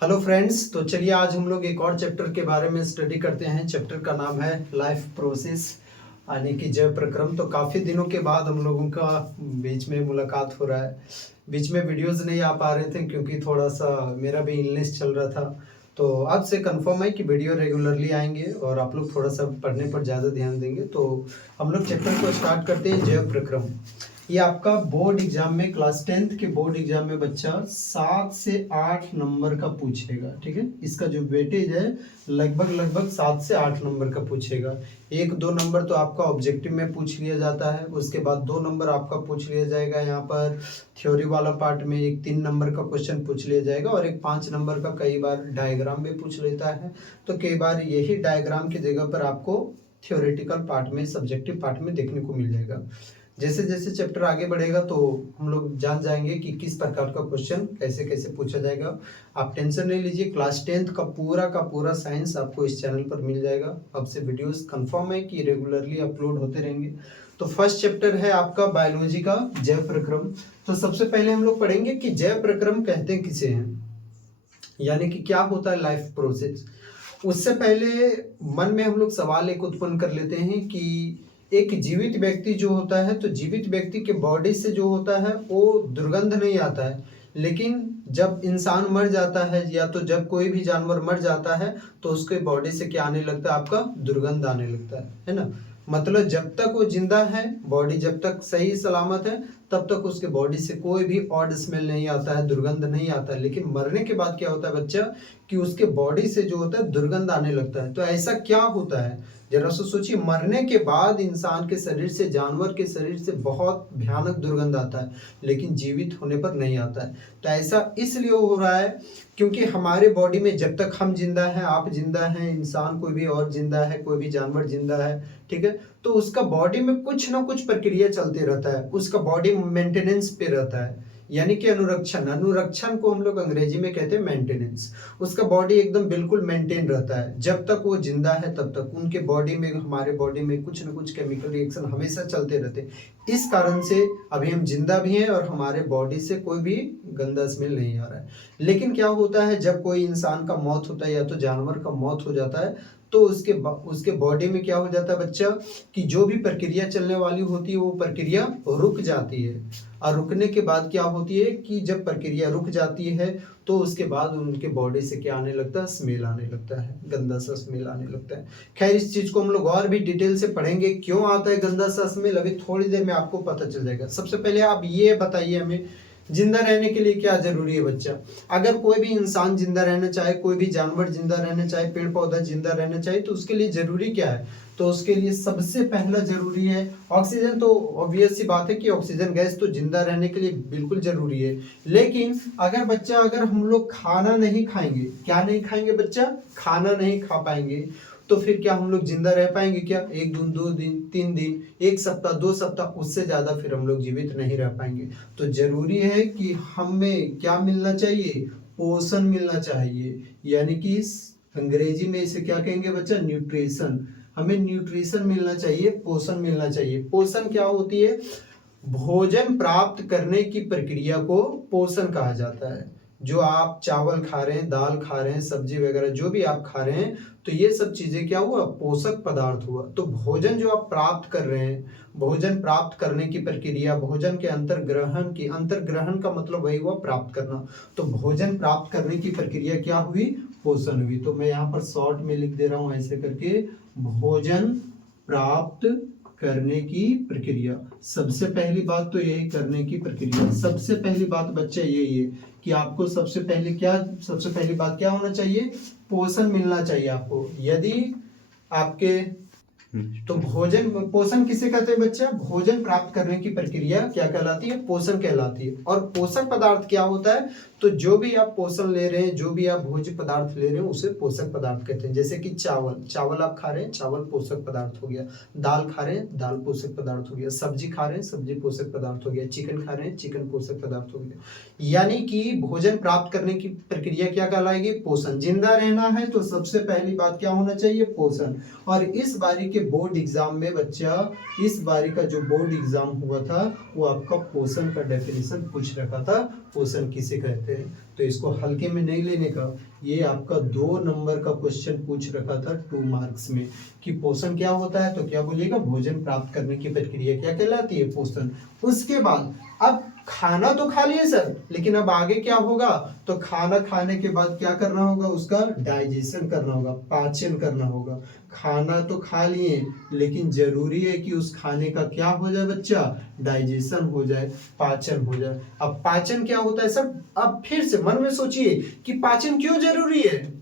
Hello friends, तो चलिए आज हम लोग एक और चैप्टर के बारे में स्टडी करते हैं। चैप्टर का नाम है लाइफ प्रोसेस यानी कि जय प्रक्रम। तो काफ़ी दिनों के बाद हम लोगों का बीच में मुलाकात हो रहा है। बीच में वीडियोस नहीं आ पा रहे थे क्योंकि थोड़ा सा मेरा भी इलनेस चल रहा था। तो अब से कंफर्म है कि वीडियो रेगुलरली आएंगे और आप लोग थोड़ा सा पढ़ने पर ज़्यादा ध्यान देंगे। तो हम लोग चैप्टर को स्टार्ट करते हैं, जय प्रक्रम। ये आपका बोर्ड एग्जाम में, क्लास 10th के बोर्ड एग्जाम में बच्चा 7 से 8 नंबर का पूछेगा। ठीक है, इसका जो वेटेज है लगभग 7 से 8 नंबर का पूछेगा। 1-2 नंबर तो आपका ऑब्जेक्टिव में पूछ लिया जाता है, उसके बाद 2 नंबर आपका पूछ लिया जाएगा यहाँ पर थ्योरी वाला पार्ट में। एक 3 नंबर का क्वेश्चन पूछ लिया जाएगा और एक 5 नंबर का कई बार डायग्राम में पूछ लेता है। तो कई बार यही डायग्राम की जगह पर आपको थ्योरेटिकल पार्ट में, सब्जेक्टिव पार्ट में देखने को मिल जाएगा। जैसे जैसे चैप्टर आगे बढ़ेगा तो हम लोग जान जाएंगे कि किस प्रकार का क्वेश्चन कैसे कैसे पूछा जाएगा। आप टेंशन नहीं लीजिए, क्लास 10th का पूरा साइंस आपको इस चैनल पर मिल जाएगा। अब से वीडियोस कंफर्म है कि रेगुलरली अपलोड होते रहेंगे। तो फर्स्ट चैप्टर है आपका बायोलॉजी का जय प्रक्रम। तो सबसे पहले हम लोग पढ़ेंगे कि जय प्रक्रम कहते किसे हैं, यानी कि क्या होता है लाइफ प्रोसेस। उससे पहले मन में हम लोग सवाल एक उत्पन्न कर लेते हैं कि एक जीवित व्यक्ति जो होता है, तो जीवित व्यक्ति के बॉडी से जो होता है वो दुर्गंध नहीं आता है, लेकिन जब इंसान मर जाता है या तो जब कोई भी जानवर मर जाता है तो उसके बॉडी से क्या आने लगता है, आपका दुर्गंध आने लगता है ना। मतलब जब तक वो जिंदा है, बॉडी जब तक सही सलामत है, तब तक उसके बॉडी से कोई भी ऑड स्मेल नहीं आता है, दुर्गंध नहीं आता है। लेकिन मरने के बाद क्या होता है बच्चा, कि उसके बॉडी से जो होता है दुर्गंध आने लगता है। तो ऐसा क्या होता है, जरा सा सोचिए। मरने के बाद इंसान के शरीर से, जानवर के शरीर से बहुत भयानक दुर्गंध आता है, लेकिन जीवित होने पर नहीं आता है। तो ऐसा इसलिए हो रहा है क्योंकि हमारे बॉडी में जब तक हम जिंदा हैं, आप जिंदा हैं, इंसान कोई भी और जिंदा है, कोई भी जानवर जिंदा है, ठीक है, तो उसका बॉडी में कुछ ना कुछ प्रक्रिया चलते रहता है, उसका बॉडी मेंटेनेंस पे रहता है, यानी कि अनुरक्षण। अनुरक्षण को हम लोग अंग्रेजी में कहते हैं मेंटेनेंस। उसका बॉडी एकदम बिल्कुल मेंटेन रहता है जब तक वो जिंदा है, तब तक उनके बॉडी में, हमारे बॉडी में कुछ ना कुछ केमिकल रिएक्शन हमेशा चलते रहते हैं। इस कारण से अभी हम जिंदा भी हैं और हमारे बॉडी से कोई भी गंदा स्मेल नहीं आ रहा है। लेकिन क्या होता है, जब कोई इंसान का मौत होता है या तो जानवर का मौत हो जाता है, तो उसके बॉडी में क्या हो जाता है बच्चा, कि जो भी प्रक्रिया चलने वाली होती है वो प्रक्रिया रुक जाती है। और रुकने के बाद क्या होती है कि जब प्रक्रिया रुक जाती है तो उसके बाद उनके बॉडी से क्या आने लगता है, स्मेल आने लगता है, गंदा सा स्मेल आने लगता है। खैर, इस चीज को हम लोग और भी डिटेल से पढ़ेंगे, क्यों आता है गंदा सा स्मेल, अभी थोड़ी देर में आपको पता चल जाएगा। सबसे पहले आप ये बताइए हमें, जिंदा रहने के लिए क्या जरूरी है बच्चा। अगर कोई भी इंसान जिंदा रहना चाहे, कोई भी जानवर जिंदा रहना चाहे, पेड़ पौधा जिंदा रहना चाहे, तो उसके लिए जरूरी क्या है, तो उसके लिए सबसे पहला जरूरी है ऑक्सीजन। तो ऑब्वियस सी बात है कि ऑक्सीजन गैस तो जिंदा रहने के लिए बिल्कुल जरूरी है। लेकिन अगर बच्चा, अगर हम लोग खाना नहीं खाएंगे, क्या नहीं खाएंगे बच्चा, खाना नहीं खा पाएंगे, तो फिर क्या हम लोग जिंदा रह पाएंगे क्या, 1 दिन, 2 दिन, 3 दिन, 1 सप्ताह, 2 सप्ताह, उससे ज्यादा फिर हम लोग जीवित नहीं रह पाएंगे। तो जरूरी है कि हमें क्या मिलना चाहिए, पोषण मिलना चाहिए, यानी कि अंग्रेजी में इसे क्या कहेंगे बच्चा, न्यूट्रिशन। हमें न्यूट्रिशन मिलना चाहिए, पोषण मिलना चाहिए। पोषण क्या होती है, भोजन प्राप्त करने की प्रक्रिया को पोषण कहा जाता है। जो आप चावल खा रहे हैं, दाल खा रहे हैं, सब्जी वगैरह जो भी आप खा रहे हैं, तो ये सब चीजें क्या हुआ, पोषक पदार्थ हुआ। तो भोजन जो आप प्राप्त कर रहे हैं, भोजन प्राप्त करने की प्रक्रिया, भोजन के अंतर्ग्रहण की, अंतर्ग्रहण का मतलब वही हुआ प्राप्त करना। तो भोजन प्राप्त करने की प्रक्रिया क्या हुई, पोषण हुई। तो मैं यहाँ पर शॉर्ट में लिख दे रहा हूं ऐसे करके, भोजन प्राप्त करने की प्रक्रिया। सबसे पहली बात तो यही, करने की प्रक्रिया। सबसे पहली बात बच्चे यही है कि आपको सबसे पहली बात क्या होना चाहिए, पोषण मिलना चाहिए आपको। यदि आपके, तो भोजन, पोषण किसे कहते हैं बच्चा, भोजन प्राप्त करने की प्रक्रिया क्या कहलाती है, पोषण कहलाती है। और पोषक पदार्थ क्या होता है, तो जो भी आप पोषण ले रहे हैं, जो भी आप भोज्य पदार्थ ले रहे हैं, उसे पोषक पदार्थ कहते हैं। जैसे कि चावल आप खा रहे हैं, चावल पोषक पदार्थ हो गया। दाल खा रहे हैं, दाल पोषक पदार्थ हो गया। सब्जी खा रहे हैं, सब्जी पोषक पदार्थ हो गया। चिकन खा रहे हैं, चिकन पोषक पदार्थ हो गया। यानी कि भोजन प्राप्त करने की प्रक्रिया क्या कहलाएगी, पोषण। जिंदा रहना है तो सबसे पहली बात क्या होना चाहिए, पोषण। और इस बारी के बोर्ड एग्जाम में बच्चा, इस बारी का जो बोर्ड एग्जाम हुआ था वो आपका पोषण का डेफिनेशन पूछ रखा था। पोषण किसे कहते करते हैं, तो इसको हल्के में नहीं लेने का। ये आपका 2 नंबर का क्वेश्चन पूछ रखा था 2 मार्क्स में कि पोषण क्या होता है, तो क्या बोलिएगा, भोजन प्राप्त करने की प्रक्रिया क्या कहलाती है, पोषण। उसके बाद अब खाना तो खा लिए सर, लेकिन अब आगे क्या होगा, तो खाना खाने के बाद क्या करना होगा, उसका डाइजेशन करना होगा, पाचन करना होगा। खाना तो खा लिए, लेकिन जरूरी है कि उस खाने का क्या हो जाए बच्चा, डाइजेशन हो जाए, पाचन हो जाए। अब पाचन क्या होता है सर, अब फिर से मन में सोचिए कि पाचन क्यों जरूरी है,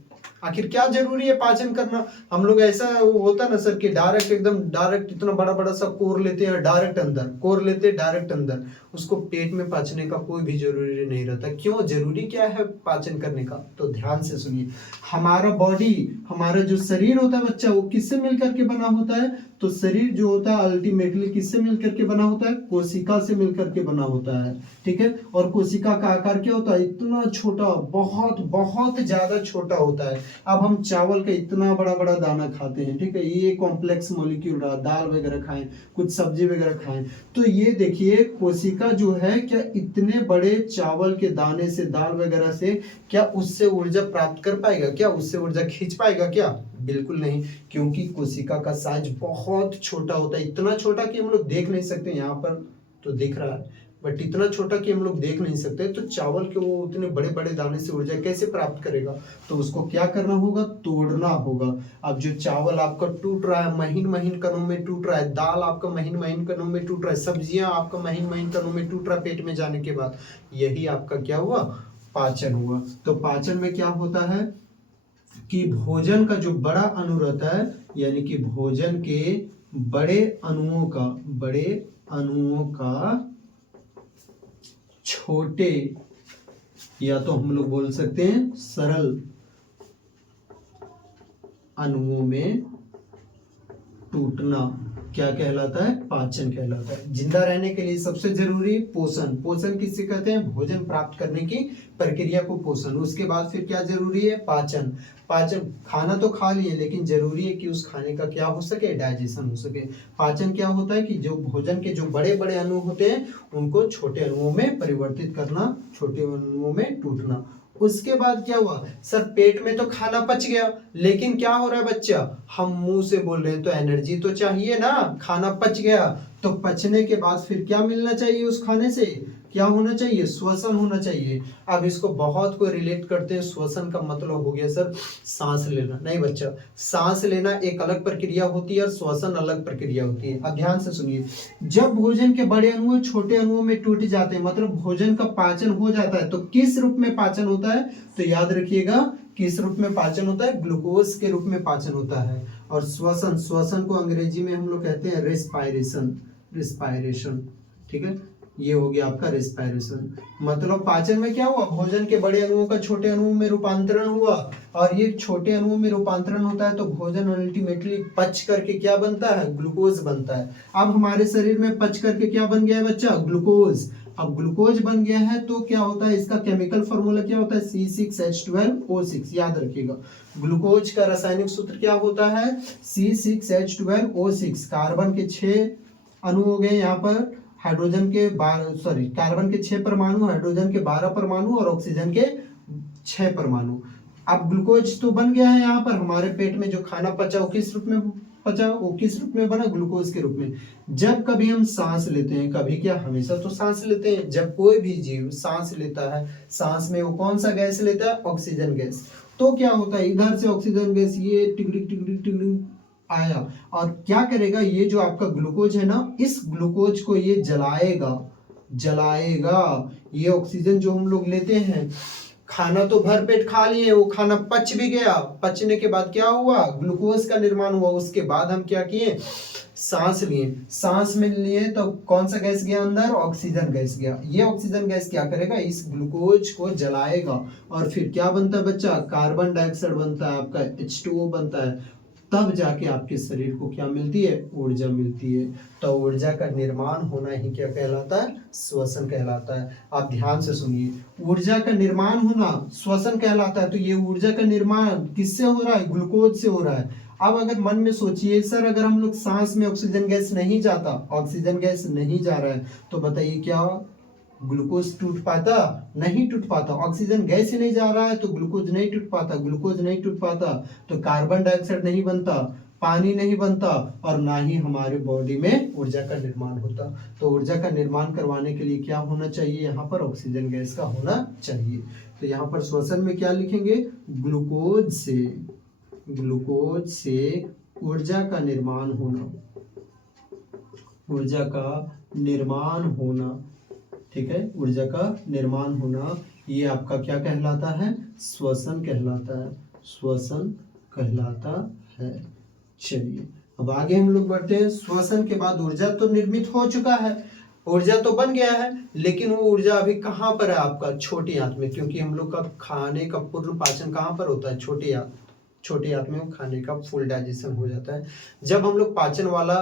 आखिर क्या जरूरी है पाचन करना। हम लोग ऐसा होता ना सर कि डायरेक्ट इतना बड़ा बड़ा सा कोर लेते हैं, डायरेक्ट अंदर कोर लेते हैं, डायरेक्ट अंदर, उसको पेट में पाचने का कोई भी जरूरी नहीं रहता। क्यों जरूरी क्या है पाचन करने का, तो ध्यान से सुनिए। हमारा बॉडी, हमारा जो शरीर होता है बच्चा, वो किससे मिलकर के बना होता है, तो शरीर जो होता है अल्टीमेटली किससे मिलकर के बना होता है, कोशिका से मिलकर के बना होता है, ठीक है। और कोशिका का आकार क्या होता है, इतना छोटा, बहुत बहुत ज्यादा छोटा होता है। अब हम चावल का इतना बड़ा बड़ा दाना खाते हैं, ठीक है, ये कॉम्प्लेक्स मॉलिक्यूल रहा, दाल वगैरह खाएं, कुछ सब्जी वगैरह खाएं, तो ये देखिए कोशिका जो है, क्या इतने बड़े चावल के दाने से, दाल वगैरह से, क्या उससे ऊर्जा प्राप्त कर पाएगा, क्या उससे ऊर्जा खींच पाएगा क्या, बिल्कुल नहीं, क्योंकि कोशिका का साइज बहुत छोटा होता है, इतना छोटा कि हम लोग देख नहीं सकते। यहाँ पर तो दिख रहा है, बट इतना छोटा कि हम लोग देख नहीं सकते। तो चावल के वो उतने बड़े बड़े दाने से ऊर्जा कैसे प्राप्त करेगा, तो उसको क्या करना होगा, तोड़ना होगा। अब जो चावल आपका टूट रहा है, महीन महीन कणों में टूट रहा है, दाल आपका महीन महीन कणों में टूट रहा है, सब्जियां आपका महीन महीन कणों में टूट रहा है पेट में जाने के बाद, यही आपका क्या हुआ, पाचन हुआ। तो पाचन में क्या होता है कि भोजन का जो बड़ा अणु रहता है, यानी कि भोजन के बड़े अणुओं का छोटे, या तो हम लोग बोल सकते हैं सरल अणुओं में टूटना क्या कहलाता है, पाचन कहलाता है। जिंदा रहने के लिए सबसे जरूरी पोषण, पोषण किसे कहते हैं, भोजन प्राप्त करने की प्रक्रिया को पोषण। उसके बाद फिर क्या जरूरी है, पाचन। पाचन, खाना तो खा लिए, लेकिन जरूरी है कि उस खाने का क्या हो सके, डाइजेशन हो सके। पाचन क्या होता है कि जो भोजन के जो बड़े बड़े अणु होते हैं, उनको छोटे अणुओं में परिवर्तित करना, छोटे अणुओं में टूटना। उसके बाद क्या हुआ सर, पेट में तो खाना पच गया, लेकिन क्या हो रहा है बच्चा, हम मुंह से बोल रहे हैं तो एनर्जी तो चाहिए ना, खाना पच गया, तो पचने के बाद फिर क्या मिलना चाहिए, उस खाने से क्या होना चाहिए, श्वसन होना चाहिए। अब इसको बहुत को रिलेट करते हैं, श्वसन का मतलब हो गया सर सांस लेना, नहीं बच्चा, सांस लेना एक अलग प्रक्रिया होती है और श्वसन अलग प्रक्रिया होती है। अब ध्यान से सुनिए, जब भोजन के बड़े अणु छोटे अणुओं में टूट जाते हैं, मतलब भोजन का पाचन हो जाता है, तो किस रूप में पाचन होता है, तो याद रखिएगा किस रूप में पाचन होता है, ग्लूकोज के रूप में पाचन होता है। और श्वसन, श्वसन को अंग्रेजी में हम लोग कहते हैं रिस्पायरेशन, ठीक है, ये हो गया आपका रेस्पिरेशन। मतलब पाचन में क्या हुआ, भोजन के बड़े अणुओं का छोटे अणुओं में रूपांतरण हुआ, और ये छोटे अणुओं में रूपांतरण होता है तो भोजन अल्टीमेटली पच करके क्या बनता है, ग्लूकोज बनता है। अब हमारे शरीर में पच करके क्या बन गया है बच्चा, ग्लूकोज। अब ग्लूकोज बन गया है तो क्या होता है, इसका केमिकल फॉर्मूला क्या होता है, C6H12O6, याद रखिएगा। ग्लूकोज का रासायनिक सूत्र क्या होता है, C6H12O6। कार्बन के 6 अणु हो गए यहाँ पर, हाइड्रोजन के कार्बन के 6 परमाणु, हाइड्रोजन के 12 परमाणु और ऑक्सीजन के 6 परमाणु। अब ग्लूकोज तो बन गया है यहाँ पर, हमारे पेट में जो खाना पचा वो किस रूप में पचा, वो किस रूप में बना, ग्लूकोज के रूप में। जब कभी हम सांस लेते हैं, कभी क्या, हमेशा तो सांस लेते हैं, जब कोई भी जीव सांस लेता है, सांस में वो कौन सा गैस लेता है, ऑक्सीजन गैस। तो क्या होता है, इधर से ऑक्सीजन गैस ये टिकटिक टिकटिक टिकटिक आया, और क्या करेगा, ये जो आपका ग्लूकोज है ना, इस ग्लूकोज को ये जलाएगा। ये ऑक्सीजन जो हम लोग लेते हैं, खाना तो भर पेट खा लिए, वो खाना पच भी गया, पचने के बाद क्या हुआ, ग्लूकोज का निर्माण हुआ। उसके बाद हम क्या किए, सांस लिए, सांस में लिए तो कौन सा गैस गया अंदर, ऑक्सीजन गैस गया। ये ऑक्सीजन गैस क्या करेगा, इस ग्लूकोज को जलाएगा, और फिर क्या बनता है बच्चा, कार्बन डाइऑक्साइड बनता है, आपका H2O बनता है। तब जाके आपके शरीर को क्या मिलती है, ऊर्जा मिलती है। तो ऊर्जा का निर्माण होना ही क्या कहलाता है, श्वसन कहलाता है। आप ध्यान से सुनिए, ऊर्जा का निर्माण होना श्वसन कहलाता है। तो ये ऊर्जा का निर्माण किससे हो रहा है, ग्लूकोज से हो रहा है। अब अगर मन में सोचिए सर, अगर हम लोग सांस में ऑक्सीजन गैस नहीं जाता, ऑक्सीजन गैस नहीं जा रहा है, तो बताइए क्या ग्लूकोज टूट पाता? नहीं टूट पाता। ऑक्सीजन गैस ही नहीं जा रहा है तो ग्लूकोज नहीं टूट पाता। ग्लूकोज नहीं टूट पाता तो कार्बन डाइऑक्साइड नहीं बनता, पानी नहीं बनता, और ना ही हमारे बॉडी में ऊर्जा का निर्माण होता। तो ऊर्जा का निर्माण करवाने के लिए क्या होना चाहिए? यहाँ पर ऑक्सीजन गैस का होना चाहिए। तो यहाँ पर श्वसन में क्या लिखेंगे? ग्लूकोज से ऊर्जा का निर्माण होना, ऊर्जा का निर्माण होना, ठीक है, ऊर्जा का निर्माण होना, ये आपका क्या कहलाता है? श्वसन कहलाता है, श्वसन कहलाता है। चलिए अब आगे हम लोग बढ़ते हैं। श्वसन के बाद ऊर्जा तो निर्मित हो चुका है, ऊर्जा तो बन गया है, लेकिन वो ऊर्जा अभी कहाँ पर है? आपका छोटी आंत में, क्योंकि हम लोग का खाने का पूर्ण पाचन कहाँ पर होता है? छोटी आंत। छोटी आंत में खाने का फुल डाइजेशन हो जाता है। जब हम लोग पाचन वाला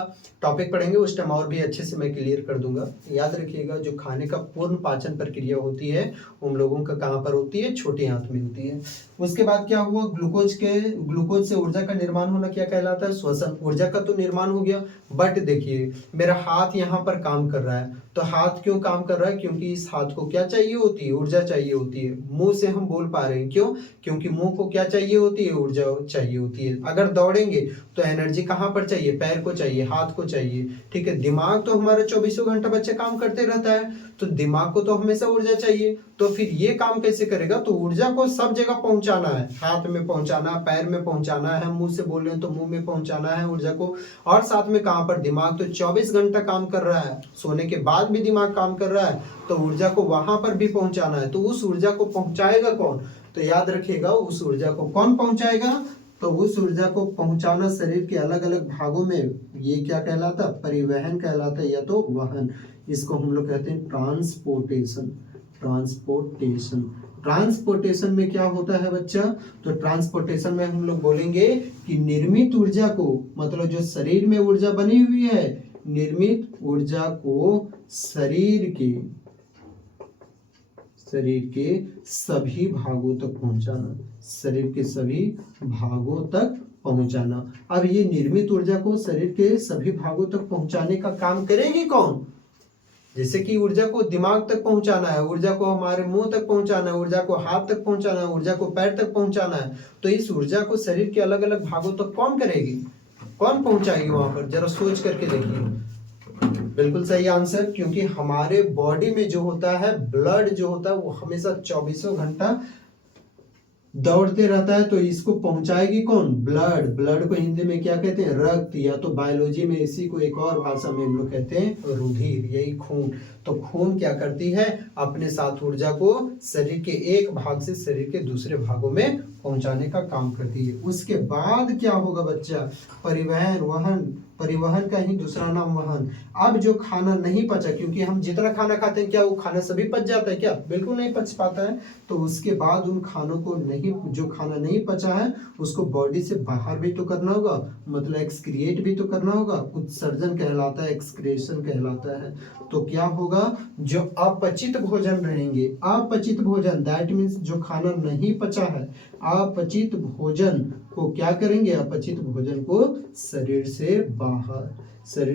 टॉपिक पढ़ेंगे उस टाइम और भी अच्छे से मैं क्लियर कर दूंगा। याद रखिएगा, जो खाने का पूर्ण पाचन प्रक्रिया होती है उन लोगों का कहाँ पर होती है? छोटी आंत में होती है। उसके बाद क्या हुआ? ग्लूकोज से ऊर्जा का निर्माण होना क्या कहलाता है? श्वसन। ऊर्जा का तो निर्माण हो गया, बट देखिए मेरा हाथ यहाँ पर काम कर रहा है, तो हाथ क्यों काम कर रहा है? क्योंकि इस हाथ को क्या चाहिए होती है? ऊर्जा चाहिए होती है। मुंह से हम बोल पा रहे हैं, क्यों? क्योंकि मुंह को क्या चाहिए होती है? ऊर्जा चाहिए होती है। अगर दौड़ेंगे तो एनर्जी कहाँ पर चाहिए? पैर को चाहिए, हाथ को चाहिए, ठीक है। दिमाग तो हमारा 24 घंटा बच्चे काम करते रहता है, तो दिमाग को तो हमेशा ऊर्जा चाहिए। तो फिर ये काम कैसे करेगा? तो ऊर्जा को सब जगह पहुंचाना है, हाथ में पहुंचाना, पैर में पहुंचाना है, मुंह से बोल रहे हैं तो मुंह में पहुंचाना है ऊर्जा को, और साथ में कहाँ पर? दिमाग तो 24 घंटा काम कर रहा है, सोने के बाद भी दिमाग काम कर रहा है, तो ऊर्जा को वहां पर भी पहुंचाना है। तो उस ऊर्जा को पहुंचाएगा कौन? तो याद रखिएगा, उस ऊर्जा को कौन पहुंचाएगा? तो उस ऊर्जा को पहुंचाना शरीर के अलग अलग भागों में, ये क्या कहलाता? परिवहन कहलाता है, या तो वहन। इसको हम लोग कहते हैं ट्रांसपोर्टेशन। ट्रांसपोर्टेशन ट्रांसपोर्टेशन में क्या होता है बच्चा? तो ट्रांसपोर्टेशन में हम लोग बोलेंगे कि निर्मित ऊर्जा को, मतलब जो शरीर में ऊर्जा बनी हुई है, निर्मित ऊर्जा को शरीर के सभी भागों तक पहुंचाना, शरीर के सभी भागों तक पहुंचाना। अब ये निर्मित ऊर्जा को शरीर के सभी भागों तक पहुंचाने का काम करेगी कौन? जैसे कि ऊर्जा को दिमाग तक पहुंचाना है, ऊर्जा को हमारे मुंह तक पहुंचाना है, ऊर्जा को हाथ तक पहुंचाना है, ऊर्जा को पैर तक पहुंचाना है, तो इस ऊर्जा को शरीर के अलग अलग भागों तक कौन करेगी? कौन पहुंचाएगी वहां पर? जरा सोच करके देखिए। बिल्कुल सही आंसर, क्योंकि हमारे बॉडी में जो होता है, ब्लड जो होता है वो हमेशा 24 घंटा दौड़ते रहता है, तो इसको पहुंचाएगी कौन? ब्लड। ब्लड को हिंदी में क्या कहते हैं? रक्त, या तो बायोलॉजी में इसी को एक और भाषा में हम लोग कहते हैं रुधिर, यही खून। तो खून क्या करती है? अपने साथ ऊर्जा को शरीर के एक भाग से शरीर के दूसरे भागों में पहुंचाने का काम करती है। उसके बाद क्या होगा बच्चा? परिवहन, वहन। परिवहन का ही दूसरा नाम वहन। अब जो खाना नहीं पचा, क्योंकि हम जितना खाना खाते हैं, क्या वो खाना सभी पच जाता है? क्या बिल्कुल नहीं पच पाता है। तो उसके बाद उन खानों को नहीं, जो खाना नहीं पचा है उसको बॉडी से बाहर भी तो करना होगा, मतलब एक्सक्रिएट भी तो करना होगा। उत्सर्जन कहलाता है, एक्सक्रेशन कहलाता है। तो क्या होगा? जो अपचित भोजन रहेंगे, अपचित भोजन दैट मीन्स जो खाना नहीं पचा है, अपचित भोजन को क्या करेंगे? अपचित भोजन को शरीर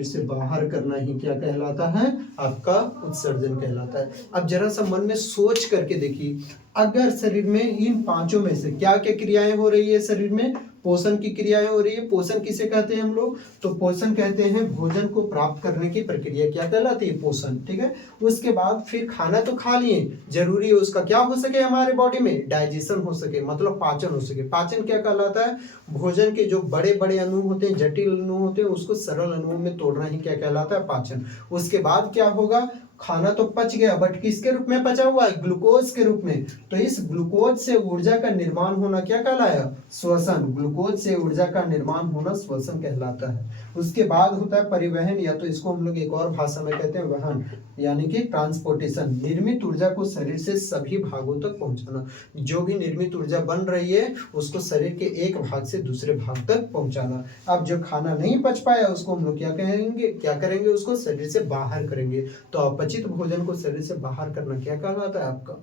से बाहर करना ही क्या कहलाता है? आपका उत्सर्जन कहलाता है। अब जरा सा मन में सोच करके देखिए, अगर शरीर में इन पांचों में से क्या क्या क्रियाएं हो रही है? शरीर में पोषण की क्रियाएं हो रही है। पोषण किसे कहते हैं हम लोग? तो पोषण कहते हैं भोजन को प्राप्त करने की प्रक्रिया, क्या कहलाती है? पोषण, ठीक है। उसके बाद फिर खाना तो खा लिए, जरूरी है उसका क्या हो सके? हमारे बॉडी में डाइजेशन हो सके, मतलब पाचन हो सके। पाचन क्या कहलाता है? भोजन के जो बड़े बड़े अणु होते हैं, जटिल अणु होते हैं, उसको सरल अणुओं में तोड़ना ही क्या कहलाता है? पाचन। उसके बाद क्या होगा? खाना तो पच गया, बट किसके रूप में पचा हुआ है? ग्लूकोज के रूप में। तो इस ग्लूकोज से ऊर्जा का निर्माण होना क्या कहलाया? श्वसन। ग्लूकोज से ऊर्जा का निर्माण होना श्वसन कहलाता है। उसके बाद होता है परिवहन, या तो इसको हम लोग एक और भाषा में कहते हैं वहन, यानी कि ट्रांसपोर्टेशन। निर्मित ऊर्जा को शरीर से सभी भागों तक पहुंचाना। जो भी निर्मित ऊर्जा बन रही है उसको शरीर के एक भाग से दूसरे भाग तक पहुंचाना। अब जो खाना नहीं पच पाया उसको हम लोग क्या करेंगे? उसको शरीर से बाहर करेंगे। तो अपचित भोजन को शरीर से बाहर करना क्या कहलाता है? आपका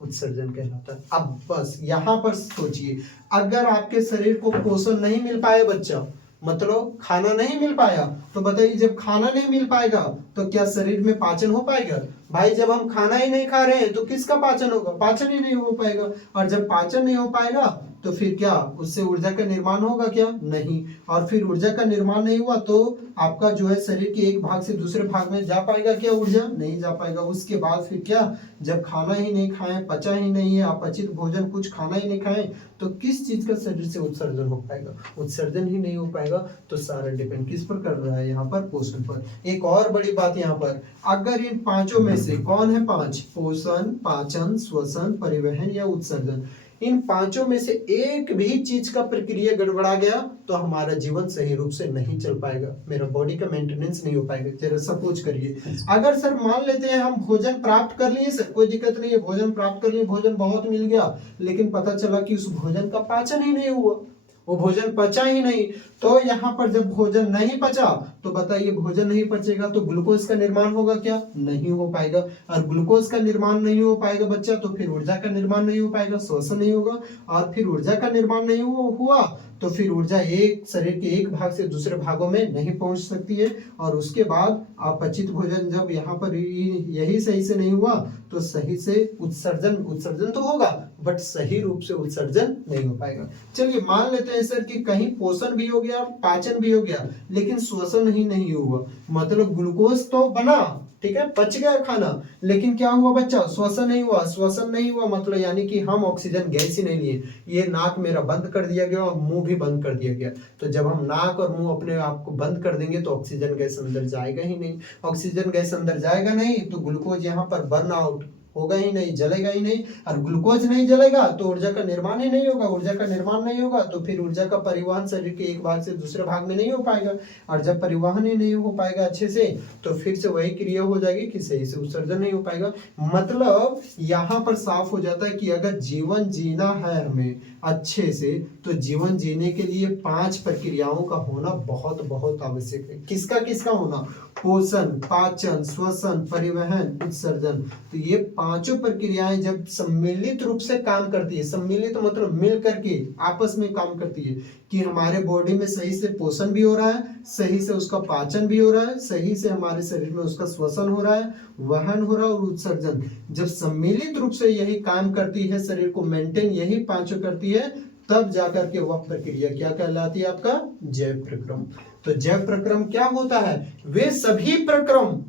उत्सर्जन कहलाता है। अब बस यहाँ पर सोचिए, अगर आपके शरीर को पोषण नहीं मिल पाया बच्चा, मतलब खाना नहीं मिल पाया, तो बताइए जब खाना नहीं मिल पाएगा तो क्या शरीर में पाचन हो पाएगा? भाई जब हम खाना ही नहीं खा रहे हैं तो किसका पाचन होगा, पाचन ही नहीं हो पाएगा। और जब पाचन नहीं हो पाएगा तो फिर क्या उससे ऊर्जा का निर्माण होगा क्या, नहीं। और फिर ऊर्जा का निर्माण नहीं हुआ तो आपका जो है शरीर के एक भाग से दूसरे भाग में जा पाएगा क्या, ऊर्जा नहीं जा पाएगा। उसके बाद फिर क्या, जब खाना ही नहीं खाएं, पचा ही नहीं है, अपचित भोजन कुछ खाना ही नहीं खाएं, तो किस चीज का शरीर से उत्सर्जन हो पाएगा, उत्सर्जन ही नहीं हो पाएगा। तो सारा डिपेंड किस पर कर रहा है, यहाँ पर पोषण पर। एक और बड़ी बात यहाँ पर, अगर इन पांचों में से कौन है पांच, पोषण, पाचन, श्वसन, परिवहन या उत्सर्जन, इन पांचों में से एक भी चीज का प्रक्रिया गड़बड़ा गया तो हमारा जीवन सही रूप से नहीं चल पाएगा, मेरा बॉडी का मेंटेनेंस नहीं हो पाएगा। जरा सपोज करिए, अगर सर मान लेते हैं हम भोजन प्राप्त कर लिए सर, कोई दिक्कत नहीं है, भोजन प्राप्त कर लिए, भोजन बहुत मिल गया, लेकिन पता चला कि उस भोजन का पाचन ही नहीं हुआ, वो भोजन पचा ही नहीं। तो यहाँ पर जब भोजन नहीं पचा तो बताइए, भोजन नहीं पचेगा तो ग्लूकोज का निर्माण होगा क्या, नहीं हो पाएगा। और ग्लूकोज का निर्माण नहीं हो पाएगा बच्चा तो फिर ऊर्जा का निर्माण नहीं हो पाएगा, श्वसन नहीं होगा। और फिर ऊर्जा का निर्माण नहीं हुआ तो फिर ऊर्जा एक शरीर के एक भाग से दूसरे भागों में नहीं पहुंच सकती है। और उसके बाद अपचित भोजन जब यहाँ पर यही सही से नहीं हुआ तो सही से उत्सर्जन तो होगा बट सही रूप से उत्सर्जन नहीं हो पाएगा। चलिए मान लेते हैं सर कि कहीं पोषण भी हो गया, पाचन भी हो गया, लेकिन श्वसन ही नहीं हुआ, मतलब ग्लूकोज तो बना, ठीक है, पच गया खाना, लेकिन क्या हुआ बच्चा, श्वसन नहीं हुआ। श्वसन नहीं हुआ मतलब यानी कि हम ऑक्सीजन गैस ही नहीं लिए, ये नाक मेरा बंद कर दिया गया और मुंह भी बंद कर दिया गया। तो जब हम नाक और मुंह अपने आप को बंद कर देंगे तो ऑक्सीजन गैस अंदर जाएगा ही नहीं, ऑक्सीजन गैस अंदर जाएगा नहीं तो ग्लूकोज यहाँ पर बर्न आउट होगा ही नहीं, जलेगा ही नहीं। और ग्लूकोज नहीं जलेगा तो ऊर्जा का निर्माण ही नहीं होगा, ऊर्जा का निर्माण नहीं होगा तो फिर ऊर्जा का परिवहन शरीर के एक भाग से दूसरे भाग में नहीं हो पाएगा। और जब परिवहन ही नहीं हो पाएगा अच्छे से तो फिर से वही क्रिया हो जाएगी कि सही से उत्सर्जन नहीं हो पाएगा। मतलब यहाँ पर साफ हो जाता है कि अगर जीवन जीना है हमें अच्छे से तो जीवन जीने के लिए 5 प्रक्रियाओं का होना बहुत बहुत आवश्यक है। किसका किसका होना, पोषण, पाचन, श्वसन, परिवहन, उत्सर्जन। तो ये पांचों प्रक्रियाएं जब सम्मिलित रूप से काम करती है, सम्मिलित मतलब मिल करके आपस में काम करती है कि हमारे बॉडी में सही से पोषण भी हो रहा है, सही से उसका पाचन भी हो रहा है, सही से हमारे शरीर में उसका श्वसन हो रहा है, वहन हो रहा है और उत्सर्जन। जब सम्मिलित रूप से यही काम करती है, शरीर को मेंटेन यही पांचों करती है, तब जाकर के वह प्रक्रिया क्या कहलाती है, आपका जैव प्रक्रम। तो जैव प्रक्रम क्या होता है, वे सभी प्रक्रम,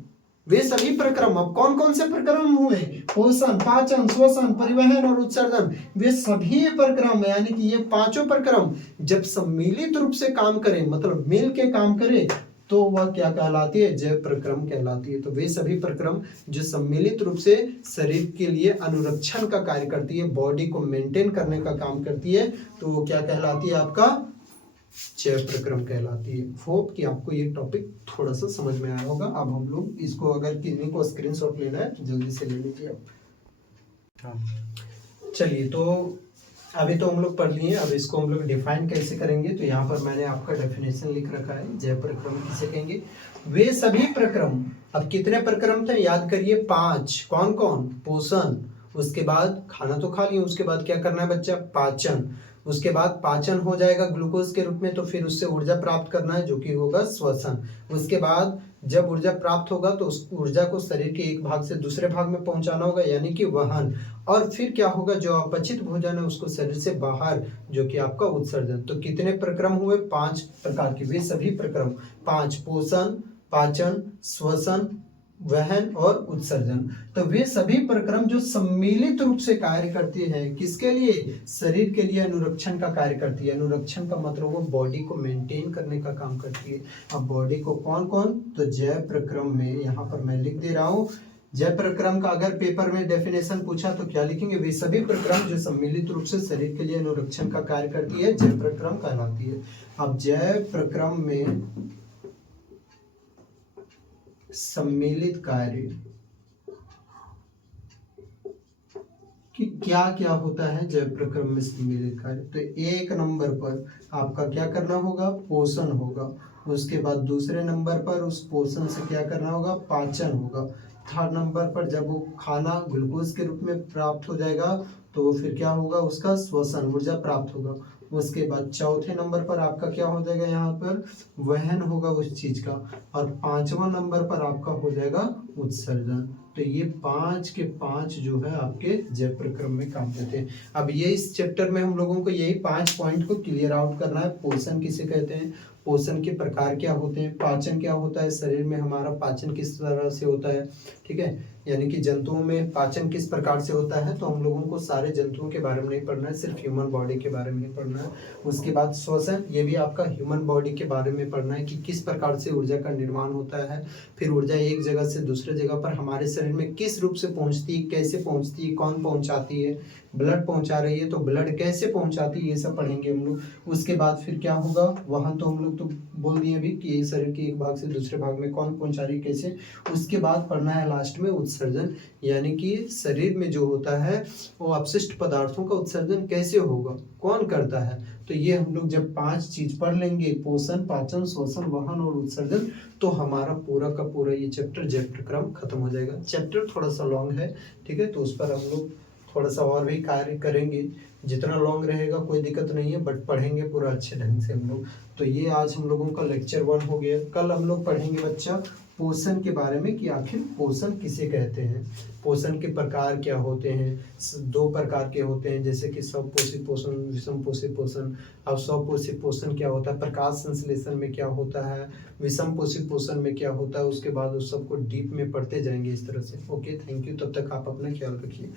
अब कौन कौन से प्रक्रम हुए, पोषण, पाचन, श्वसन, परिवहन और उत्सर्जन, वे सभी प्रक्रम यानी कि ये पांचों प्रक्रम जब सम्मिलित रूप से काम करें, मतलब मिल के काम करें, तो वह क्या कहलाती है, जैव प्रक्रम कहलाती है। तो वे सभी प्रक्रम जो सम्मिलित रूप से शरीर के लिए अनुरक्षण का कार्य करती है, बॉडी को मेंटेन करने का काम करती है, तो वो क्या कहलाती है, आपका जैव प्रक्रम कहलाती है। होप कि आपको ये टॉपिक थोड़ा सा समझ में आया होगा। अब हम लोग इसको, अगर किसी को स्क्रीनशॉट लेना है तो जल्दी से ले लीजिए आप। हाँ चलिए, तो अभी तो हम लोग पढ़ लिए, अब इसको हम लोग डिफाइन कैसे करेंगे। तो यहाँ पर मैंने आपका डेफिनेशन लिख रखा है, जैव प्रक्रम किसे कहेंगे, वे सभी प्रक्रम। अब कितने प्रक्रम थे याद करिए, 5। कौन कौन, पोषण, उसके बाद खाना तो खा लिए, उसके बाद क्या करना है बच्चा, पाचन, उसके बाद पाचन हो जाएगा ग्लूकोज के रूप में तो फिर उससे ऊर्जा प्राप्त करना है जो कि होगा श्वसन। उसके बाद जब ऊर्जा प्राप्त होगा तो उस ऊर्जा को शरीर के एक भाग से दूसरे भाग में पहुंचाना होगा यानी कि वहन। और फिर क्या होगा, जो अपचित भोजन है उसको शरीर से बाहर, जो कि आपका उत्सर्जन। तो कितने प्रक्रम हुए, 5 प्रकार के, वे सभी प्रक्रम 5, पोषण, पाचन, श्वसन, वहन और उत्सर्जन। तो वे सभी प्रक्रम जो सम्मिलित रूप से कार्य करती है, किसके लिए, शरीर के लिए अनुरक्षण का कार्य करती है। अनुरक्षण का मतलब वो बॉडी को मेंटेन करने का काम करती है। अब बॉडी को कौन कौन, तो जैव प्रक्रम में, यहाँ पर मैं लिख दे रहा हूँ जैव प्रक्रम का। अगर पेपर में डेफिनेशन पूछा तो क्या लिखेंगे, वे सभी प्रक्रम जो सम्मिलित रूप से शरीर के लिए अनुरक्षण का कार्य करती है, जैव प्रक्रम कहलाती है। अब जैव प्रक्रम में सम्मिलित कार्य कि क्या क्या होता है जैव प्रक्रम में सम्मिलित कार्य। तो 1 नंबर पर आपका क्या करना होगा, पोषण होगा। उसके बाद दूसरे नंबर पर उस पोषण से क्या करना होगा, पाचन होगा। 3rd नंबर पर जब वो खाना ग्लूकोज के रूप में प्राप्त हो जाएगा तो फिर क्या होगा, उसका श्वसन, ऊर्जा प्राप्त होगा। उसके बाद 4थे नंबर पर आपका क्या हो जाएगा, यहाँ पर वहन होगा उस चीज का। और 5वां नंबर पर आपका हो जाएगा उत्सर्जन। तो ये 5 के 5 जो है आपके जय प्रक्रम में काम देते हैं। अब ये इस चैप्टर में हम लोगों को यही 5 पॉइंट को क्लियर आउट करना है। पोषण किसे कहते हैं, पोषण के प्रकार क्या होते हैं, पाचन क्या होता है, शरीर में हमारा पाचन किस तरह से होता है, ठीक है, यानी कि जंतुओं में पाचन किस प्रकार से होता है। तो हम लोगों को सारे जंतुओं के बारे में नहीं पढ़ना है, सिर्फ ह्यूमन बॉडी के बारे में ही पढ़ना है। उसके बाद श्वसन, ये भी आपका ह्यूमन बॉडी के बारे में पढ़ना है कि किस प्रकार से ऊर्जा का निर्माण होता है, फिर ऊर्जा एक जगह से दूसरे जगह पर हमारे शरीर में किस रूप से पहुंचती है, कैसे पहुंचती है, कौन पहुंचाती है, ब्लड पहुंचा रही है तो ब्लड कैसे पहुंचाती है, ये सब पढ़ेंगे हम लोग। उसके बाद फिर क्या होगा, वहां तो हम लोग तो बोल दिए अभी कि शरीर के एक भाग से दूसरे भाग में कौन पहुंचा रही है, कैसे। उसके बाद पढ़ना है लास्ट में उत्सर्जन, यानी कि शरीर में जो होता है वो अपशिष्ट पदार्थों का उत्सर्जन कैसे होगा, कौन करता है। तो ये हम लोग जब 5 चीज पढ़ लेंगे, पोषण, पाचन, श्वसन, वहन और उत्सर्जन, तो हमारा पूरा का पूरा ये चैप्टर जय प्रक्रम खत्म हो जाएगा। चैप्टर थोड़ा सा लॉन्ग है, ठीक है, तो उस पर हम लोग थोड़ा सा और भी कार्य करेंगे। जितना लॉन्ग रहेगा कोई दिक्कत नहीं है, बट पढ़ेंगे पूरा अच्छे ढंग से हम लोग। तो ये आज हम लोगों का लेक्चर 1 हो गया। कल हम लोग पढ़ेंगे बच्चा पोषण के बारे में कि आखिर पोषण किसे कहते हैं, पोषण के प्रकार क्या होते हैं। 2 प्रकार के होते हैं, जैसे कि स्वपोषी पोषण, विषम पोषी पोषण। अब स्वपोषी पोषण क्या होता है, प्रकाश संश्लेषण में क्या होता है, विषम पोषी पोषण में क्या होता है, उसके बाद उस सबको डीप में पढ़ते जाएंगे इस तरह से। ओके, थैंक यू, तब तक आप अपना ख्याल रखिए।